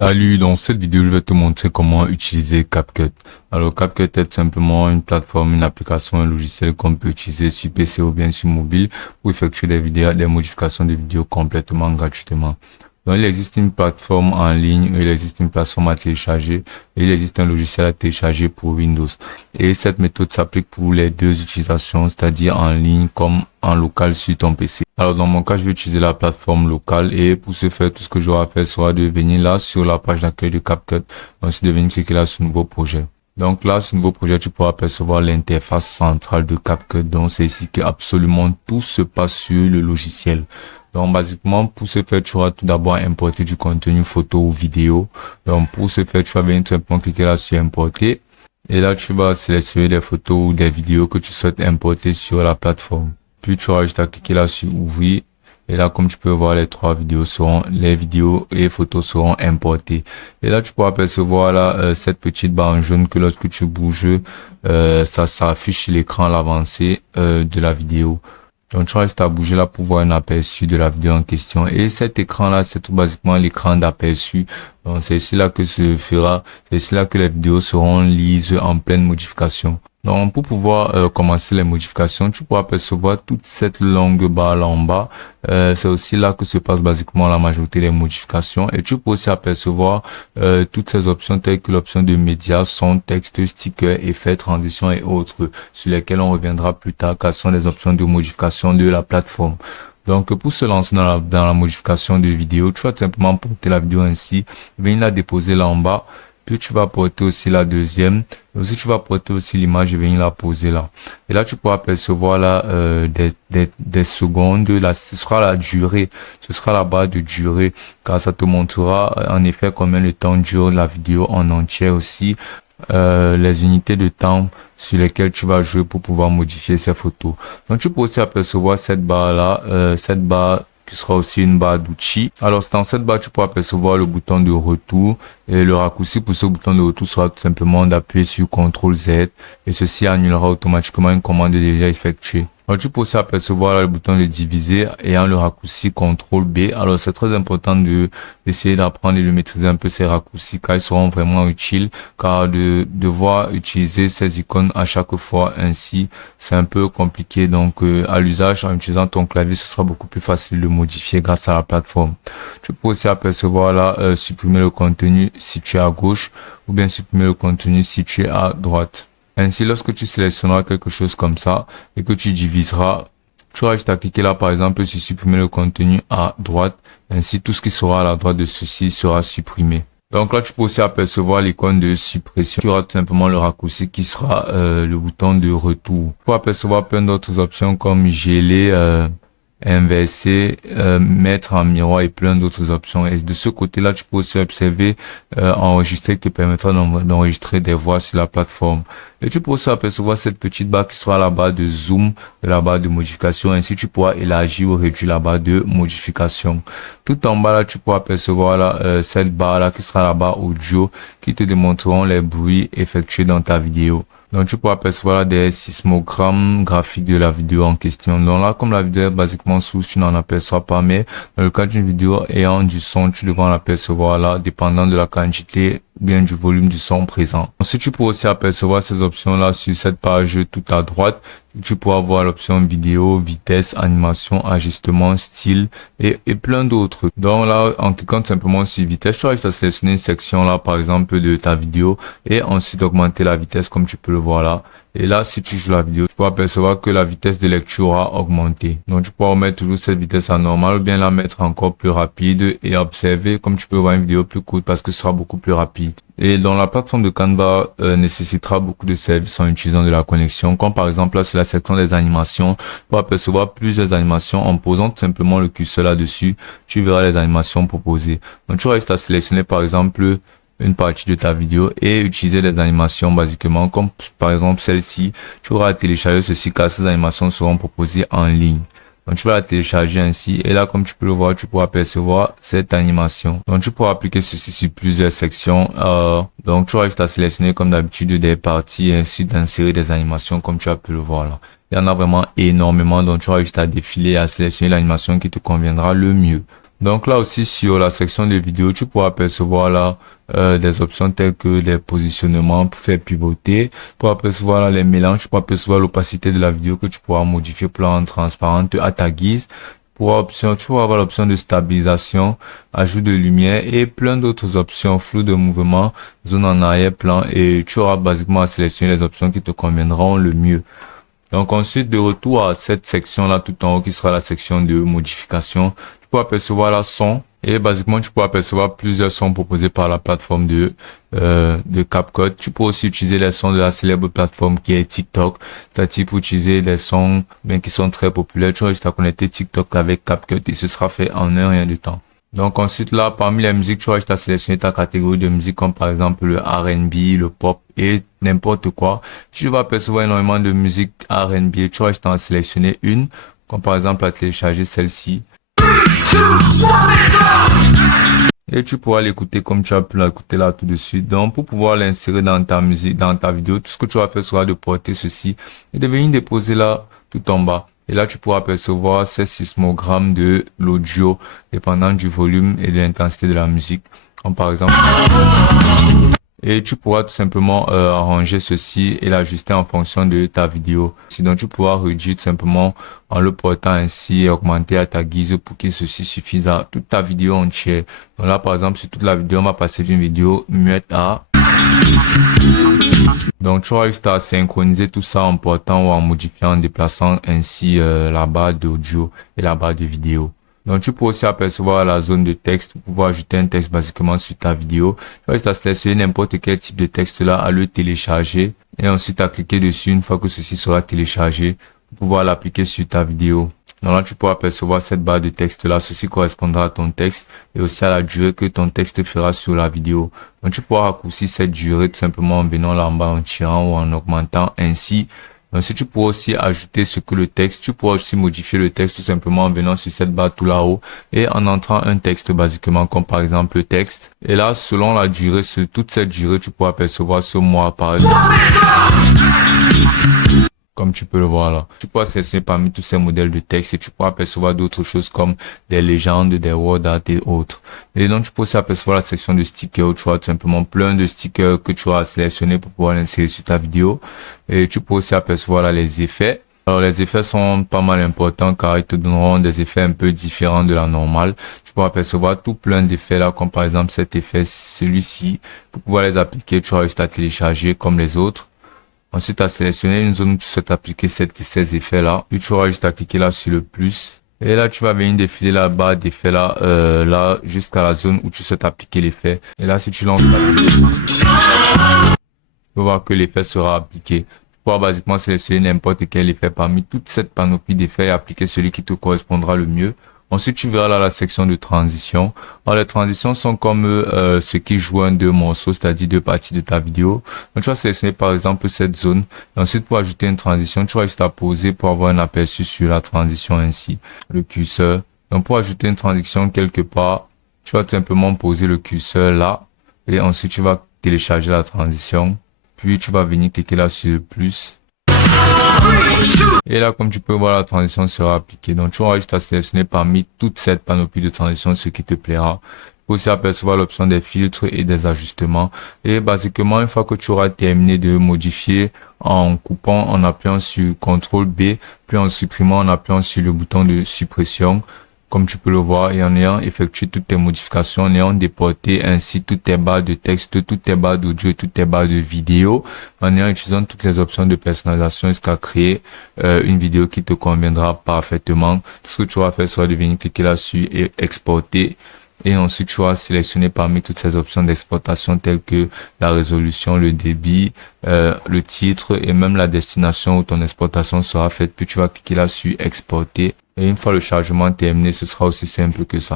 Salut, dans cette vidéo, je vais te montrer comment utiliser CapCut. Alors, CapCut est tout simplement une plateforme, une application, un logiciel qu'on peut utiliser sur PC ou bien sur mobile pour effectuer des vidéos, des modifications de vidéos complètement gratuitement. Donc, il existe une plateforme en ligne, il existe une plateforme à télécharger et il existe un logiciel à télécharger pour Windows. Et cette méthode s'applique pour les deux utilisations, c'est-à-dire en ligne comme en local sur ton PC. Alors, dans mon cas, je vais utiliser la plateforme locale et pour ce faire, tout ce que j'aurai à faire sera de venir là sur la page d'accueil de CapCut, ensuite de venir cliquer là sur nouveau projet. Donc là, sur nouveau projet, tu pourras apercevoir l'interface centrale de CapCut. Donc, c'est ici que absolument tout se passe sur le logiciel. Donc, basiquement, pour ce faire, tu vas tout d'abord importer du contenu photo ou vidéo. Donc, pour ce faire, tu vas venir tout simplement cliquer là sur importer. Et là, tu vas sélectionner des photos ou des vidéos que tu souhaites importer sur la plateforme. Puis, tu auras juste à cliquer là sur ouvrir. Et là, comme tu peux voir, les vidéos et photos seront importées. Et là, tu pourras apercevoir là, cette petite barre en jaune que lorsque tu bouges, ça s'affiche sur l'écran à l'avancée, de la vidéo. Donc, tu restes à bouger là pour voir un aperçu de la vidéo en question. Et cet écran-là, c'est tout basiquement l'écran d'aperçu. Donc, c'est ici là que c'est ici là que les vidéos seront lises en pleine modification. Donc, pour pouvoir commencer les modifications, tu pourras apercevoir toute cette longue barre là en bas. C'est aussi là que se passe basiquement la majorité des modifications. Et tu peux aussi apercevoir toutes ces options telles que l'option de médias, son, texte, sticker, effets, transition et autres, sur lesquelles on reviendra plus tard, car ce sont les options de modification de la plateforme. Donc, pour se lancer dans la modification de vidéo, tu vas tout simplement porter la vidéo ainsi, venir la déposer là en bas, puis tu vas porter aussi la deuxième, et aussi tu vas porter aussi l'image et venir la poser là. Et là, tu pourras apercevoir là des secondes, là, ce sera la durée, ce sera la barre de durée, car ça te montrera en effet combien de temps dure la vidéo en entier aussi, les unités de temps sur lesquelles tu vas jouer pour pouvoir modifier ces photos. Donc tu peux aussi apercevoir cette barre là, cette barre qui sera aussi une barre d'outils. Alors c'est dans cette barre tu pourras apercevoir le bouton de retour et le raccourci pour ce bouton de retour sera tout simplement d'appuyer sur CTRL Z et ceci annulera automatiquement une commande déjà effectuée. Alors, tu peux aussi apercevoir là, le bouton de diviser ayant le raccourci CTRL B. Alors, c'est très important d'essayer d'apprendre et de maîtriser un peu ces raccourcis car ils seront vraiment utiles car de devoir utiliser ces icônes à chaque fois ainsi, c'est un peu compliqué. Donc, à l'usage, en utilisant ton clavier, ce sera beaucoup plus facile de modifier grâce à la plateforme. Tu peux aussi apercevoir là, supprimer le contenu situé à gauche ou bien supprimer le contenu situé à droite. Ainsi, lorsque tu sélectionneras quelque chose comme ça et que tu diviseras, tu auras juste à cliquer là, par exemple, sur supprimer le contenu à droite. Ainsi, tout ce qui sera à la droite de ceci sera supprimé. Donc là, tu peux aussi apercevoir l'icône de suppression. Tu auras tout simplement le raccourci qui sera le bouton de retour. Tu peux apercevoir plein d'autres options comme geler, inverser, mettre en miroir et plein d'autres options. Et de ce côté-là, tu peux aussi observer enregistrer qui te permettra d'enregistrer des voix sur la plateforme. Et tu peux aussi apercevoir cette petite barre qui sera à la barre de zoom, de la barre de modification. Ainsi, tu pourras élargir ou réduire la barre de modification. Tout en bas là, tu pourras apercevoir là, cette barre là qui sera la barre audio qui te démontreront les bruits effectués dans ta vidéo. Donc, tu pourras apercevoir des sismogrammes graphiques de la vidéo en question. Donc là, comme la vidéo est basiquement source, tu n'en aperçois pas, mais dans le cas d'une vidéo ayant du son, tu devras en apercevoir là, dépendant de la quantité bien du volume du son présent. Ensuite, tu pourras aussi apercevoir ces options-là sur cette page tout à droite. Tu pourras voir l'option vidéo, vitesse, animation, ajustement, style et plein d'autres. Donc là, en cliquant simplement sur vitesse, tu vas à sélectionner une section là, par exemple, de ta vidéo et ensuite augmenter la vitesse comme tu peux le voir là. Et là, si tu joues la vidéo, tu pourras apercevoir que la vitesse de lecture a augmenté. Donc, tu pourras mettre toujours cette vitesse à normale ou bien la mettre encore plus rapide et observer comme tu peux voir une vidéo plus courte parce que ce sera beaucoup plus rapide. Et dans la plateforme de Canva nécessitera beaucoup de services en utilisant de la connexion, comme par exemple là sur la section des animations, pour apercevoir plusieurs animations en posant tout simplement le curseur là-dessus, tu verras les animations proposées. Donc tu restes à sélectionner par exemple une partie de ta vidéo et utiliser des animations basiquement, comme par exemple celle-ci, tu auras à télécharger ceci car ces animations seront proposées en ligne. Donc, tu vas la télécharger ainsi. Et là, comme tu peux le voir, tu pourras apercevoir cette animation. Donc, tu pourras appliquer ceci sur plusieurs sections. Donc, tu auras juste à sélectionner comme d'habitude des parties et ainsi d'insérer des animations comme tu as pu le voir là. Il y en a vraiment énormément. Donc, tu auras juste à défiler et à sélectionner l'animation qui te conviendra le mieux. Donc là aussi sur la section de vidéo, tu pourras apercevoir là des options telles que les positionnements pour faire pivoter, pour apercevoir là les mélanges, tu pourras apercevoir l'opacité de la vidéo que tu pourras modifier pour la rendre transparente à ta guise. Pour option, tu vas avoir l'option de stabilisation, ajout de lumière et plein d'autres options, flou de mouvement, zone en arrière-plan, et tu auras basiquement à sélectionner les options qui te conviendront le mieux. Donc ensuite, de retour à cette section-là tout en haut qui sera la section de modification, tu peux apercevoir la son et basiquement tu peux apercevoir plusieurs sons proposés par la plateforme de CapCut. Tu peux aussi utiliser les sons de la célèbre plateforme qui est TikTok, c'est-à-dire pour utiliser les sons bien qui sont très populaires. Tu vas juste à connecter TikTok avec CapCut et ce sera fait en un rien de temps. Donc ensuite là, parmi les musiques, tu vas juste à sélectionner ta catégorie de musique comme par exemple le R&B, le pop et n'importe quoi. Tu vas apercevoir énormément de musique R&B et tu vas juste à sélectionner une, comme par exemple à télécharger celle-ci. Et tu pourras l'écouter comme tu as pu l'écouter là tout de suite. Donc pour pouvoir l'insérer dans ta musique, dans ta vidéo, tout ce que tu vas faire sera de porter ceci et de venir déposer là tout en bas. Et là, tu pourras apercevoir ces sismogrammes de l'audio dépendant du volume et de l'intensité de la musique. Comme par exemple. Et tu pourras tout simplement arranger ceci et l'ajuster en fonction de ta vidéo. Sinon, tu pourras réduire tout simplement en le portant ainsi et augmenter à ta guise pour que ceci suffise à toute ta vidéo entière. Donc là, par exemple, sur toute la vidéo, on va passer d'une vidéo muette à... Donc, tu auras juste à synchroniser tout ça en portant ou en modifiant, en déplaçant ainsi la barre d'audio et la barre de vidéo. Donc, tu peux aussi apercevoir la zone de texte pour pouvoir ajouter un texte basiquement sur ta vidéo. Tu vas juste à sélectionner n'importe quel type de texte là, à le télécharger et ensuite à cliquer dessus une fois que ceci sera téléchargé pour pouvoir l'appliquer sur ta vidéo. Donc là, tu pourras apercevoir cette barre de texte là. Ceci correspondra à ton texte et aussi à la durée que ton texte fera sur la vidéo. Donc, tu pourras raccourcir cette durée tout simplement en venant là en bas, en tirant ou en augmentant ainsi. Donc, si tu pourras aussi ajouter ce que le texte, tu pourras aussi modifier le texte tout simplement en venant sur cette barre tout là-haut et en entrant un texte basiquement comme par exemple le texte. Et là, selon la durée, sur toute cette durée, tu pourras apercevoir ce mot apparaître. Comme tu peux le voir là. Tu pourras sélectionner parmi tous ces modèles de texte et tu pourras apercevoir d'autres choses comme des légendes, des word art et autres. Et donc, tu peux aussi apercevoir la section de stickers où tu as tout simplement plein de stickers que tu auras sélectionné pour pouvoir l'insérer sur ta vidéo. Et tu peux aussi apercevoir là les effets. Alors, les effets sont pas mal importants car ils te donneront des effets un peu différents de la normale. Tu pourras apercevoir tout plein d'effets là, comme par exemple cet effet, celui-ci. Pour pouvoir les appliquer, tu auras juste à télécharger comme les autres. Ensuite, à sélectionner une zone où tu souhaites appliquer ces effets-là. Puis tu auras juste à cliquer là sur le plus. Et là, tu vas venir défiler la barre d'effets là, là, jusqu'à la zone où tu souhaites appliquer l'effet. Et là, si tu lances la vidéo, tu peux voir que l'effet sera appliqué. Tu pourras basiquement sélectionner n'importe quel effet parmi toute cette panoplie d'effets et appliquer celui qui te correspondra le mieux. Ensuite, tu verras là la section de transition. Alors, les transitions sont comme ce qui joignent deux morceaux, c'est-à-dire deux parties de ta vidéo. Donc, tu vas sélectionner par exemple cette zone. Et ensuite, pour ajouter une transition, tu vas juste à poser pour avoir un aperçu sur la transition ainsi. Le curseur. Donc, pour ajouter une transition quelque part, tu vas tout simplement poser le curseur là. Et ensuite, tu vas télécharger la transition. Puis, tu vas venir cliquer là sur le plus. Et là, comme tu peux voir, la transition sera appliquée. Donc, tu auras juste à sélectionner parmi toute cette panoplie de transitions ce qui te plaira. Tu peux aussi apercevoir l'option des filtres et des ajustements. Et basiquement, une fois que tu auras terminé de modifier en coupant, en appuyant sur CTRL B, puis en supprimant, en appuyant sur le bouton de suppression, comme tu peux le voir, et en ayant effectué toutes tes modifications, en ayant déporté ainsi toutes tes barres de texte, toutes tes barres d'audio, toutes tes barres de vidéo, en ayant utilisé toutes les options de personnalisation jusqu'à créer une vidéo qui te conviendra parfaitement. Tout ce que tu vas faire sera de venir cliquer là-dessus et exporter. Et ensuite, tu vas sélectionner parmi toutes ces options d'exportation telles que la résolution, le débit, le titre et même la destination où ton exportation sera faite. Puis tu vas cliquer là sur exporter. Et une fois le chargement terminé, ce sera aussi simple que ça.